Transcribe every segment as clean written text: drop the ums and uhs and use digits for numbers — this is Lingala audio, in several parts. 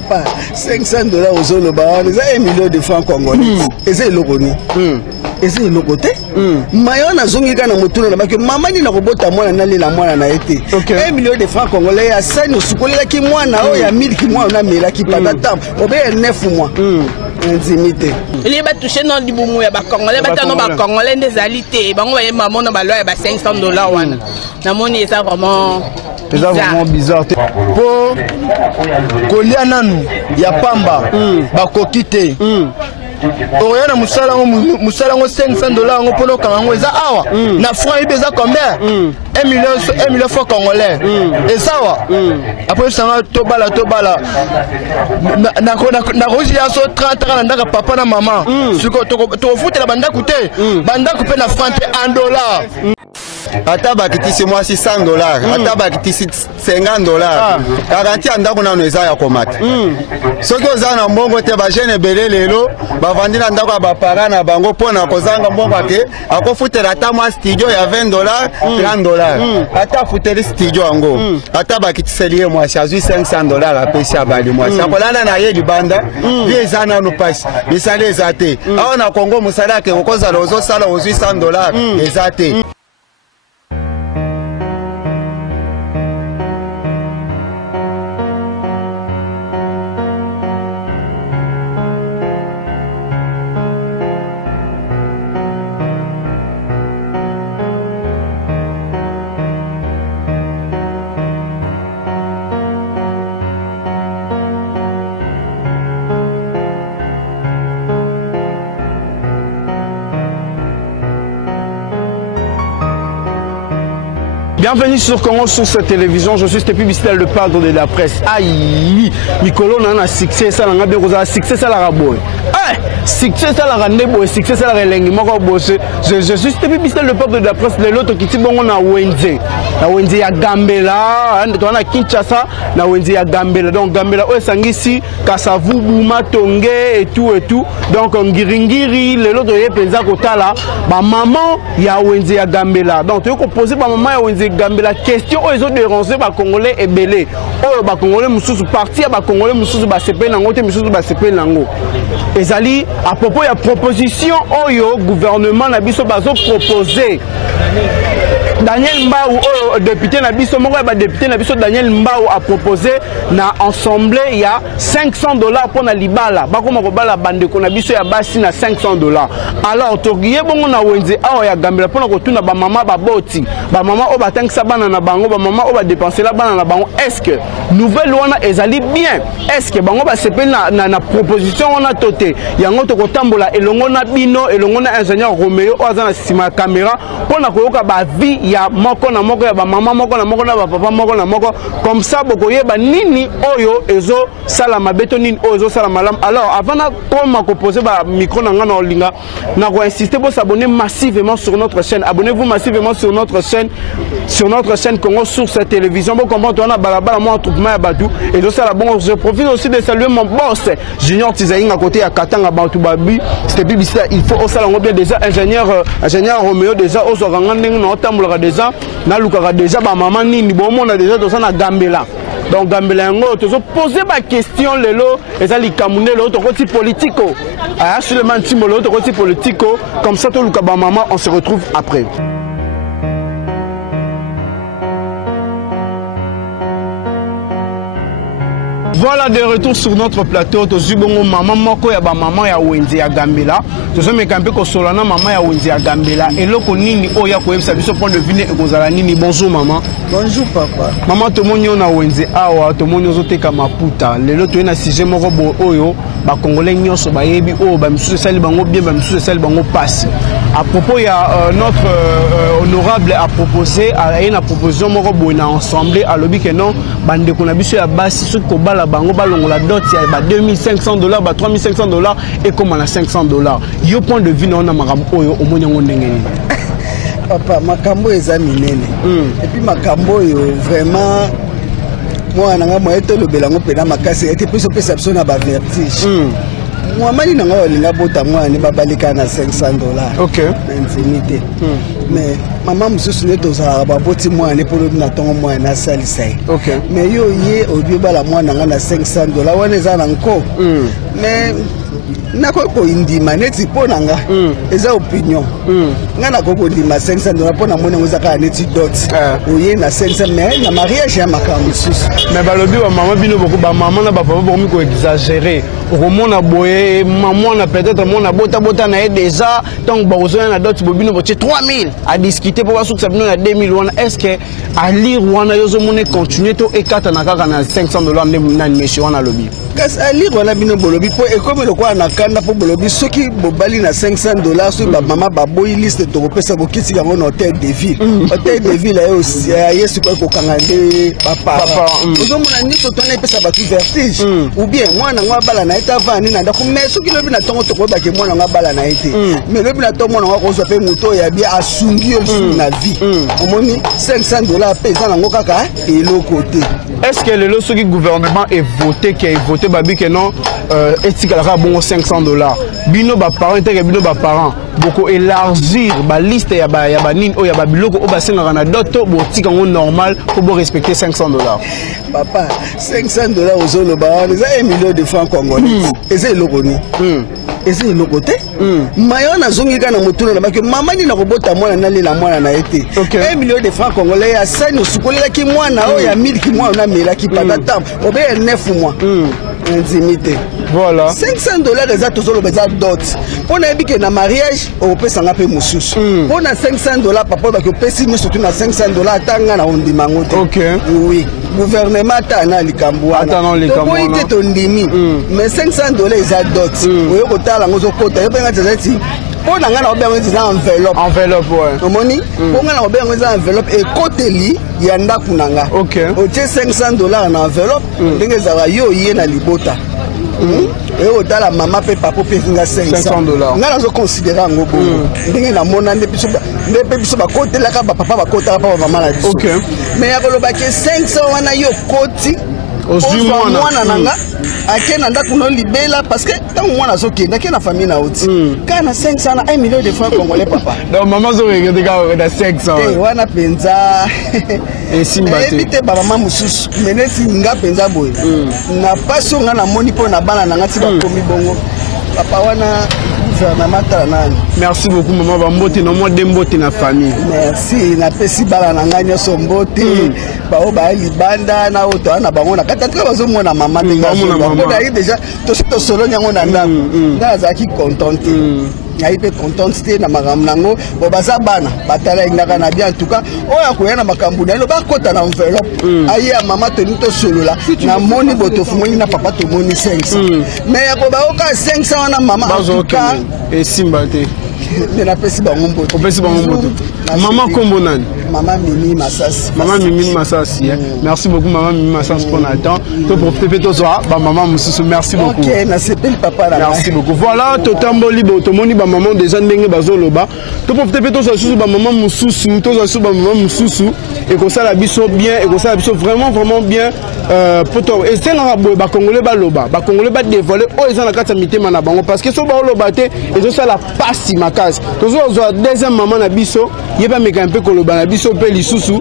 Pas $500 aux Zoloba, les 1 million de francs congolais. Et c'est le côté. Et c'est le côté. Mayon a zongi kana mutuna na baki maman ni na robota mwana na lela mwana na été. 1 million de francs congolais ya ça nous sukolela ki mwana o ya 1000 ki mwana na mela ki patata. Obe 9 mois. Intimité. Il est touché dans du boumou ya ba congolais batano ba congolais des alités. Bango ba maman na ba loi ba $500 wana. Na moni ça vraiment c'est vraiment bizarre. Pour Koliananu, ya Pamba, Bakokite. Oyana musalango $500 ngo pono kango eza awa. Na franc ibeza combien? 1 million francs congolais. Et ça wa. Après ça tobala. Na roji ya so 30 ans ndaka papa na maman. Siko to futela banda kute. Banda couper na franc $1. Ataba kitisi moi $600, ataba kitisi $50. Garanti andako na noza ya komata. Soki ozana mbongo te ba jeune belé lelo, ba vandina ndako ba para na bango pona kozanga mbongo ake, akofutela ata moi studio ya $20, $30. Ata futeli studio ango. Ataba kitisi lié moi chazu $500 apesi abali moi. Sakolana na ye libanda, viezana no passe. Misale ezate. Awa na Kongo musala ke kokoza lozo sala $800 ezate. Bienvenue sur Congo sur cette télévision. Je suis Stéphie Bistel, le padre de la presse. Aïe, Mikolo n'a succès, ça n'a pas succès, ça l'a raboé. Succès, ça l'a rendu, succès, ça l'a rendu. Je suis Stéphie Bistel, le padre de la presse. L'autre qui dit bon, on a Wendy. La Wendy à Gambela, on a Kinshasa, la Wendy à Gambela. Donc Gambela, on est ici, Kassavu, Bouma, Tongue et tout. Donc on Giringiri, l'autre est pensé à là. Ma maman, il y a Wendy à Gambela. Donc tu peux poser ma maman à Wendy. La question ils ont dérangé les Congolais et belé. Oh, les Congolais mususu parti, les Congolais mususu ba sepe nango te mususu ba sepe nango. Ezali à propos de la proposition oyo gouvernement na biso bazo proposer. Daniel Mbao, député Nabiso, député Nabiso Daniel Mbao a proposé na assemblée il y a $500 pour na libala. Bako mabala bande ko Nabiso ya basi na $500. Alors togiye bongo na wenze awa ya gambela pour na kotuna ba mama ba boti. Ba mama o batangisa bana na bango, ba mama o ba dépenser la bana na bango. Est-ce que nouvelle wana ezali bien? Est-ce que bango ba sepe na proposition wana toté. Yango to kotambola elongo na bino, elongo na ingénieur Romeo o azana sima caméra pour na koyoka ba vie ya moko na moko ya ba mama moko na moko na ba papa moko na moko comme ça bokoye ba nini oyo ezo sala mabeto nini oyo sala malam. Alors avant na comme ko poser ba micro na ngana olinga na ko insister pour s'abonner massivement sur notre chaîne. Abonnez-vous massivement sur notre chaîne Congo sur cette télévision pour comprendre on a balabala moi troupement ya batu et ça la bon. Je profite aussi de saluer mon boss Junior Tizaïng à côté à Katanga Bantu Babi. C'était Bibista, il faut au salon bien déjà ingénieur Romeo déjà au soranga ndeng na otambola déjà na lukaka déjà ba maman nini bon monde déjà dans na Gambela. Donc Gambela ngo to poser ma question lelo ezali kamune lo to koti politico. Ah seulement timolo to koti politico comme ça to luka ba maman on se retrouve après. Voilà de retour sur notre plateau. Tozubongo maman moko ya ba maman ya Wendy ya Gambela. Tozome kampe ko solana maman ya Wendy ya Gambela. Eloko nini oya ko yebisa biso point de vue ne ekozala nini. Bonjour maman. Bonjour papa. Maman tomonyo na Wendy awa tomonyo zoteka maputa. Lelo to na sujet moko bo oyo ba congolais nyonso ba yebi o ba misusu sali bango bien ba misusu sali bango passe. À propos il y a notre honorable a proposé a une proposition moko bo na ensemble à lobi que non bande ko na biso ya basi su ko bala bango balongola dot ya ba $2,500 ba $3,500 et comme on a $500. Yo point de vue na makambo oyo omonyango ndenge nini? Papa makambo eza minene. Et puis makambo yo vraiment moi nanga mo eto lobelango pena makasi et puis so pesa na ba vertige. Mwamani nanga walinga bota mwana babalika na $500. OK. Intimité. Mais maman mususu neto za baboti mwana polo na tongo mwana salisai. OK. Mais yo ye obi bala mwana nga na $500 wana za na nko. Mais nako ko indima neti pona nga eza opinion nga nako ko ndima $500 pona mona ngoza ka neti dot oye na $500 mais na mariage ya makambo susu mais balobi ba maman bino beaucoup ba maman na ba papa beaucoup ko exagérer o mona boye maman na peut-être mona bota na déjà donc ba ozo na dot bobino botie 3000 à discuter pour basukisa bino na 2000 wana est-ce que à lire wana yozo mona continuer to ekata na kaka na $500 na monsieur wana lobi kasi à lire wana bino bolobi po e comme le quoi na kanda po bolobi soki bobali na $500 so ba mama ba boy liste to kopesa ko kiti yango na hôtel de ville hôtel de ville ayo aussi yesu ko kanga de papa ozo mona ni to tona pesa ba tu vertige ou bien mwana ngwa bala na eta vani na ndako mais soki lobi na tongo to ko ba ke mwana ngwa bala na ete mais lobi na to mwana ngwa ko so pe moto ya bien asungi yo na vie omoni $500 pesa nango kaka eloko te. Est-ce que le soki gouvernement est voté qui est voté babi que non etikala bon $500 bino ba parents te bino ba parents beaucoup élargir ba liste ya ba nine o ya ba biloko o ba senga na doto bo tika ngo normal pour respecter $500. Papa $500 ozolo ba eza $1 million de francs congolais eza eloko ni eza eloko te mayo na zongi kana mutuna na baki mama ni na kobota mwana na lela mwana na ete $1 million de francs congolais ya sani osukolela ki mwana o ya miliki mwana na mela ki patata obe 9 mois intimité. Voilà. $500 eza tozolo beza dot. On a dit que na mariage on peut s'en appeler mususu. On a $500 papa ba que pesi nous surtout na $500 tanga na ondima ngote. OK. Oui. Gouvernement ta na likambo wana. Attends likambo wana. To to ndimi. Mais $500 eza dot. Oyo kotala ngozo kota yo benga tezati. Pona nga na obenga eza enveloppe. Enveloppe ouais. Omoni? Pona na obenga eza enveloppe e koteli ya ndaku nanga. OK. Otie $500 na enveloppe ndenge za yo yé na libota. Et au-delà maman peut papa peut venir $500. Nga nazo considérer ngo bongo. Ndenge na mona nde biso ba côté la ka papa ba côté papa maman la biso. OK. Mais ya koloba ke 500 wana yo koti. Ozui mwana nanga akena ndaku no libela parce que tant mwana zokenda ke na famille na oti. Kana 500 na $1 million de francs congolais papa. Donc maman zo regarder ka na 500. Eh wana penza. Et simbate. Ebite ba maman mususu menesi nga penza boy. Na paso nga na moni po na bana na ngati ba komi bongo. Papa wana merci beaucoup maman bambote na moi dembote na famille. Merci na pesi bala na nganya sombote ba o ba libanda na oto na bango na kata tra bazo mona mama te nga déjà to solo nyango na ndako nga zaki contente ngai pe contente na makambo nango bo baza bana batala ingaka na bien en tout cas oya ko yana makambo na lo ba kota na enveloppe aya mama te nito solo la na moni boto fumoni na papa to moni 500 mais ya ko ba oka 500 na mama en tout cas et simbate de la pesi bango mboto opesi bango mboto maman kombo nani maman Mimi Massas. Maman Mimi Massas. Merci beaucoup maman Mimi Massas pour l'attente. To profiter to soir ba maman Mususu merci beaucoup. OK, na sepel papa là. Merci beaucoup. Voilà to tamboli bo to moni ba maman déjà ndenge bazoloba. To profiter to soir ba maman Mususu, to soir ba maman Mususu et comme ça la biso bien et comme ça la biso vraiment bien poto et c'est na ba congolais ba loba. Ba congolais ba dévoiler o ezana na kata mitema na bango parce que so ba loba te et ça la passe ma case. To soir deuxième maman na biso yeba meka un peu koloba na biso pe lisusu.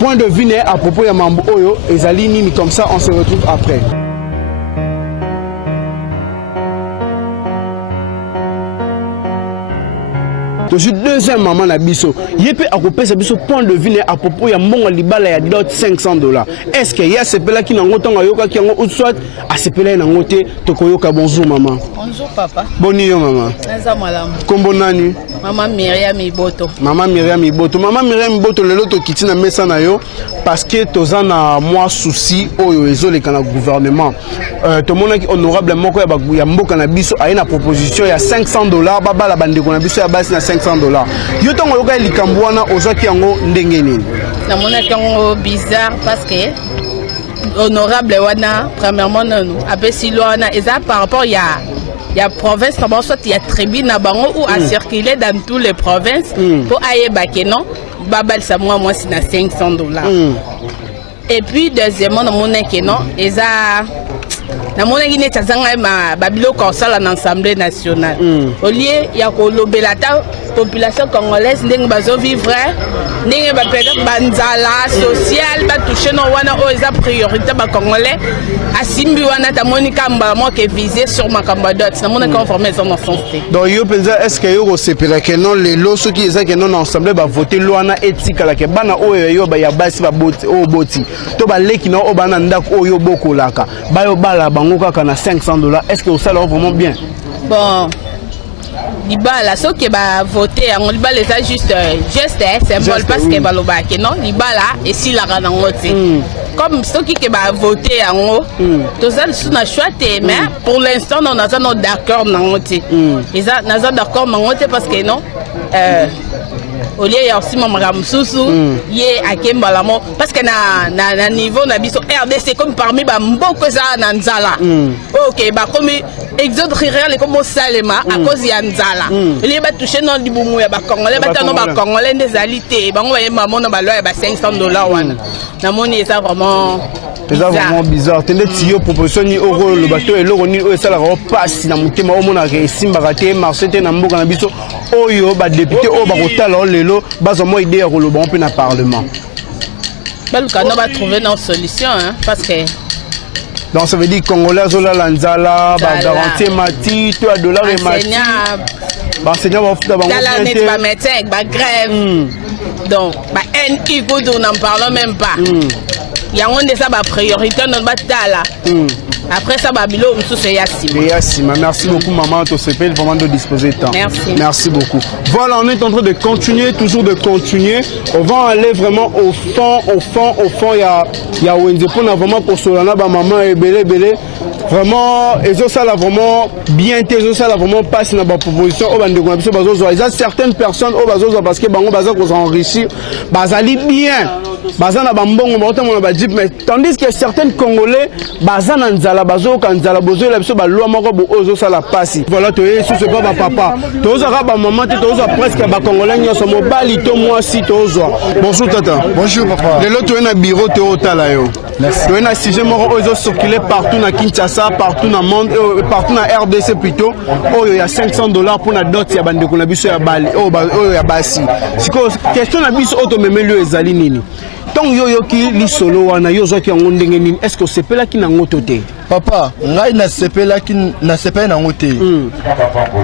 Point de vue à propos ya mambo oyo ezali nini comme ça on se retrouve après. Donc deuxième maman na biso yepe akopesa biso point de vue à propos ya mbongo libala ya dot $500. Est-ce que ya sepela ki nango tonga yoka ki yango ou soit a sepela na ngote tokoyoka bonjour maman. Bonjour papa. Boni yo maman. Nza malamu. Kombo nani? Maman Myriam Iboto. Maman Myriam Iboto. Maman Myriam Iboto lelo to kiti na mesa na yo parce que toza na moi souci oyo ezoleka na gouvernement. To mona ki honorable moko ya mboka na biso a une proposition ya $500 baba la bande ko na biso ya basi na $500. Yo tongo yoka likambo wana ozaki yango ndenge nini? Na mona kango bizarre parce que honorable wana premièrement nous apesi wana eza par rapport ya province na bango soit ya tribu na bango ou à circuler dans toutes les provinces pour ayeba que non babalisa moi si na $500. Et puis deuxièmement na mona que non eza na mona qui n'est azanga ma babilo kosala na Assemblée nationale au lieu ya ko lobela ta population congolaise ndenge bazo vivre ndenge ba peut-être banzala social ba toucher no wana o eza priorité ba congolais asimbi wana ta monika mbala mo ke viser sur makamba dot na mona conformer son santé. Donc yo penza est-ce que yo sepela que non les lots qui eza que non ensemble ba voter loi na éthique la ke bana oyo yo ba ya basi ba boti o boti to ba leki na o bana ndako oyo bokolaka ba yo bala bango kaka na $500. Est-ce que ça leur vraiment bien? Bon libala so ke ba voter en libala c'est juste geste symbole parce que ba loba ke non libala et si la rana ngote comme ceux qui va voter en haut, tout ça na choix mais pour l'instant on a pas d'accord na ngote. Ils a na d'accord na ngote parce que non au lieu ya aussi mama mususu yé akembala mo parce que na niveau na biso RDC comme parmi ba mboko za na nzala. OK ba comme exode rural comme au Salema à cause ya nzala. Il ba toucher non libumu ya ba congolais ba tano ba congolais des alités ba ngoye maman na ba loi ba $500 wana. Na moni ça vraiment c'est vraiment bizarre. Tende tiyo proposition ni euro le bateau et l'euro ni o ça la passe na mutema o mona ke simba raté marché te na mboka na biso oyo ba député o ba kotala lelo bazo mo idée ko lo bon pe na parlement. Baluka no ba trouver une solution hein parce que donc ça veut dire congolais zola lanzala ba garantie mati to dollar et mati ba enseignant ba futa ba ngomete ba médecin ba grève donc ba NI godo n'en parlons même pas. Il y a un de ça ba priorité dans batala. Après ça babilo mususu Yassima. Merci beaucoup maman to sepel vraiment de disposer de temps. Merci beaucoup. Voilà, on est en train de continuer, toujours de continuer. On va aller vraiment au fond il y a Wenze pour vraiment pour Solana ba maman et belé vraiment et ça là vraiment bien ça là vraiment passe dans ba proposition au bande ko biso bazo il y a certaines personnes au bazo parce que bango bazo ko s'enrichir bazali bien bazana ba mbongo ba mona ba mais tandis que certains Congolais bazana nzala bazo kanzala bozo la biso ba loi moko bo ozo ça la passe. Voilà to yesu c'est pas ba papa tozo ka ba maman te tozo presque ba Congolais nyoso mobali to moi si tozo. Bonjour tata. Bonjour papa. Le loto na bureau te otala yo. Merci. To na sujet moko ozo circuler partout na Kinshasa, partout na monde, partout na RDC plutôt. Oh il y a $500 pour na dot ya bande ko na biso ya bali. Oh ya basi. Siko question na biso auto memelo ezali nini? Tant yo ki li solo wana yo zo ki ngondenge nini est-ce que sepela ki na ngoto te papa ngai na sepela na ngote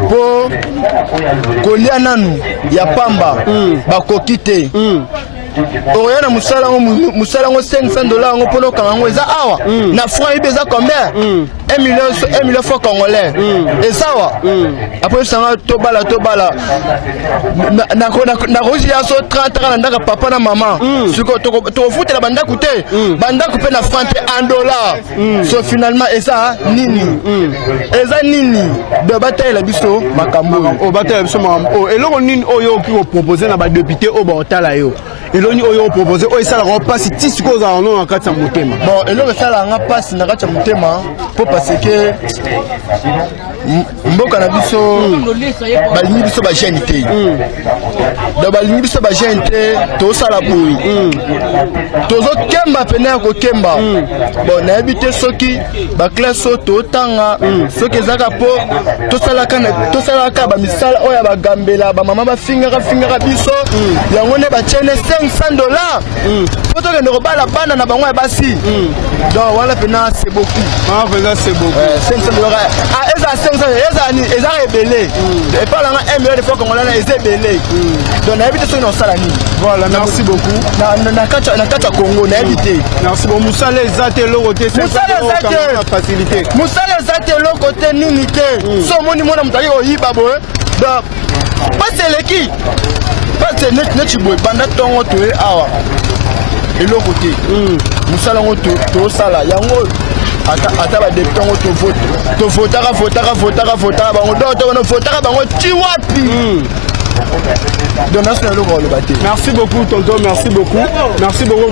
po kolia nanu ya pamba bakoki te oyana musala ngo $500 ngo pono kango eza awa na franc ibeza combien 1 million francs congolais et ça wa après ça tobala na roji ya so 30 ans ndaka papa na maman siko to futela banda kuté banda kupé na franc $1 so finalement et ça nini de bataille la biso makambo o bataille biso makambo et loko nini oyo ki proposer na ba député o ba otala yo eloni oyo proposer oyo sala ko passe tisiko za ono na kati ya motema bon eloko sala nga passe na kati ya motema po parce que mboka na biso balingi biso ba jeune te do balingi biso ba jeune te to sala boui tozo kemba pena ko kemba bon na habité soki ba classe to tanga soki zaka po to sala ka ba misala oya ba gambela ba mama ba fingaka biso yango ne ba chene $500 poto que ne robala bana na bango ya basi donc voilà pena c'est beaucoup c'est beaucoup $500 ah eza 500 eza rebelle et pas là 1 million de fois qu'on a eza rebelle donc na habité soki na sala ni voilà merci beaucoup na kata Congo na habité merci beaucoup musala ezate lokote facilité musala ezate lokote nini te so moni mona mutaki oyiba bo donc pas c'est l'équipe parce que net boy banda tongo to awa eloko te musala ngo to sala yango ata ba député ngo to votaka bango do to no votaka bango ti wapi Merci beaucoup, tonton, merci beaucoup. Merci beaucoup.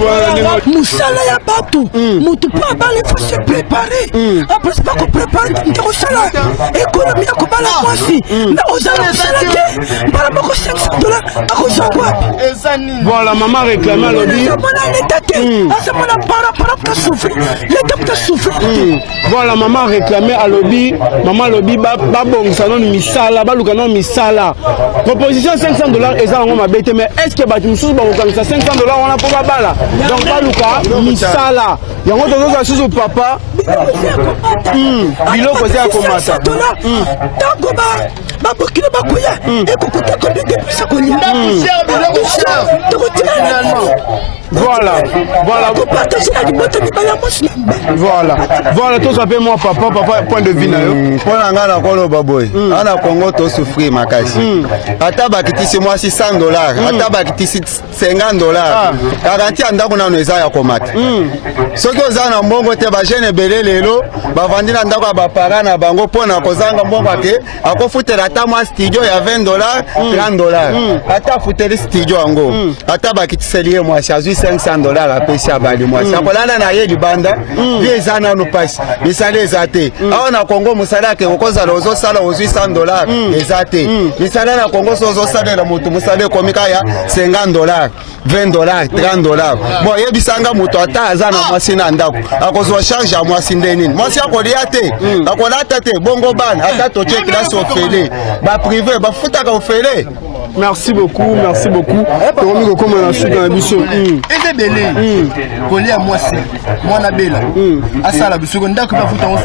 Moussala ya batou, moutou pas balé faut se préparer. Après c'est pas qu'on prépare, on sala. Économie à Kobala Mwasi. Na ozala salake, para moko $500 à Kozangwa. Voilà, maman réclame à l'objet. Voilà, maman réclamait à lobby, maman lobby, babong, salon misala, baloukanon misala. Proposition $500 et ça on m'a bêté, mais est-ce que Batim Sous Baroukan, ça $500 on a pas bala. Donc balouka, misala. Il y a un autre chose au papa. Bilo posé à Komata. Voilà, voilà. Voilà, voilà, tout ça fait moi papa, point de vue. Pour l'angala kolo baboy, ana Congo to souffrir makasi. Ata bakitisi moi $600, ata bakitisi $50. Garanti anda kuna no eza ya komata. Soki ozana mbongo te ba jeune belé lelo, ba vandina ndako ba para na bango pona kozanga mbongo ake, akofutela ata moi studio ya $20, $30. Ata futeli studio ango. Ata bakitiseli moi chazu $500 à pêcher à Bali moi. Ça kolana na ye libanda, les ana no passe. Misale ezate. Aona Congo musala ke koza lozo sala ozu $100 ezate. Misala na Congo sozo sala na mutu musale komika ya $50, $20, $30. Bon yebisanga mutu ata azana mwasi na ndako. Akozwa charge ya mwasi ndeni. Mwasi akolia te. Akolata te bongo ban ata toche classe ofele. Ba privé ba futaka ofele. Merci beaucoup, merci beaucoup. Comment on a su dans la mission. Et belé. Collé à moi c'est moi na bela. À ça la mission ndako ba futa on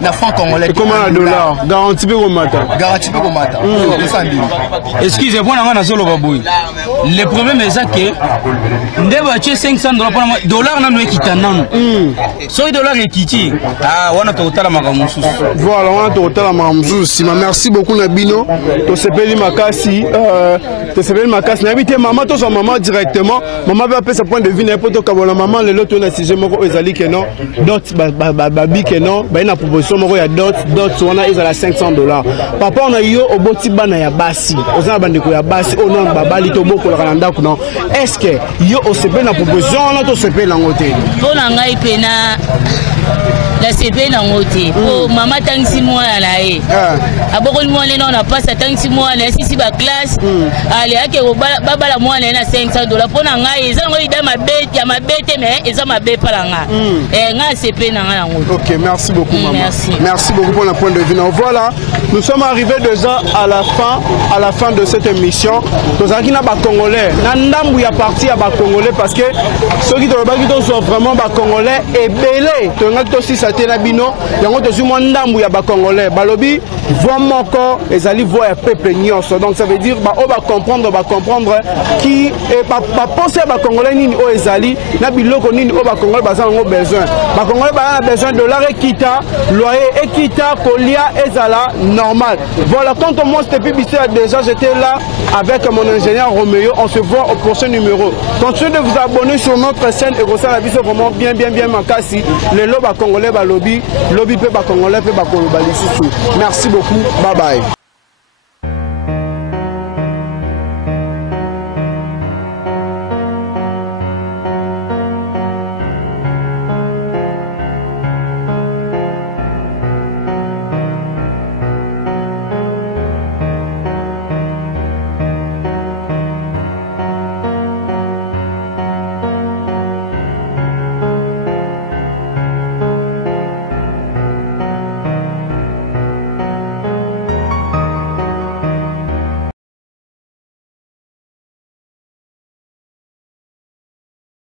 na franc congolais. Comment un dollar garanti pe ko mata. Garanti pe ko mata. Excusez-moi na solo baboy. Le problème est ça que ndeba che $500 pour moi dollar na no ekitana. So dollar ekiti. Ah wana to tala makamusu. Voilà, on a to tala makamusu. Merci beaucoup Nabino. To sepeli makasi. Tu sais ma casse n'habite maman toi son maman directement maman va appeler sa point de vue n'importe quoi la maman le lot on a si moko ezali que non dot babi que non ba ina proposition moko ya dot on a ezala $500 papa on a yo oboti bana ya basi ozana bandeko ya basi on babali to boko la ndako non est-ce que yo osepé na proposition on a to sepé na ngote pona ngai pena la CP na ngote po mama tangisi mwana na ye aboko ni mwana na pasa tangisi mwana sisi ba classe ale ake baba la mwana na $500 pona ngai eza ngo ida mabete mais eza mabe pala nga nga CP na nga ngote. OK, merci beaucoup maman. Merci beaucoup pour le point de vue. Voilà, nous sommes arrivés déjà à la fin de cette émission. Nous avons na ba congolais na ndambu ya parti ya ba congolais parce que ceux qui sont vraiment ba congolais et belé to nga to si na bino yango to zuma ndambu ya ba congolais balobi voix moko ezali voix ya peuple nyonso donc ça veut dire ba o ba comprendre qui et ba penser ba congolais nini o ezali na biloko nini o ba congolais ba zango besoin ba congolais ba na besoin de dollar ekita loyer ekita kolia ezala normal. Voilà, quand on monte cette publicité déjà j'étais là avec mon ingénieur Roméo. On se voit au prochain numéro. Continuez de vous abonner sur notre chaîne et ça la vie c'est vraiment bien makasi les lobes congolais lobby pe ba congolais pe ba koloba lisusu. Merci beaucoup, bye bye.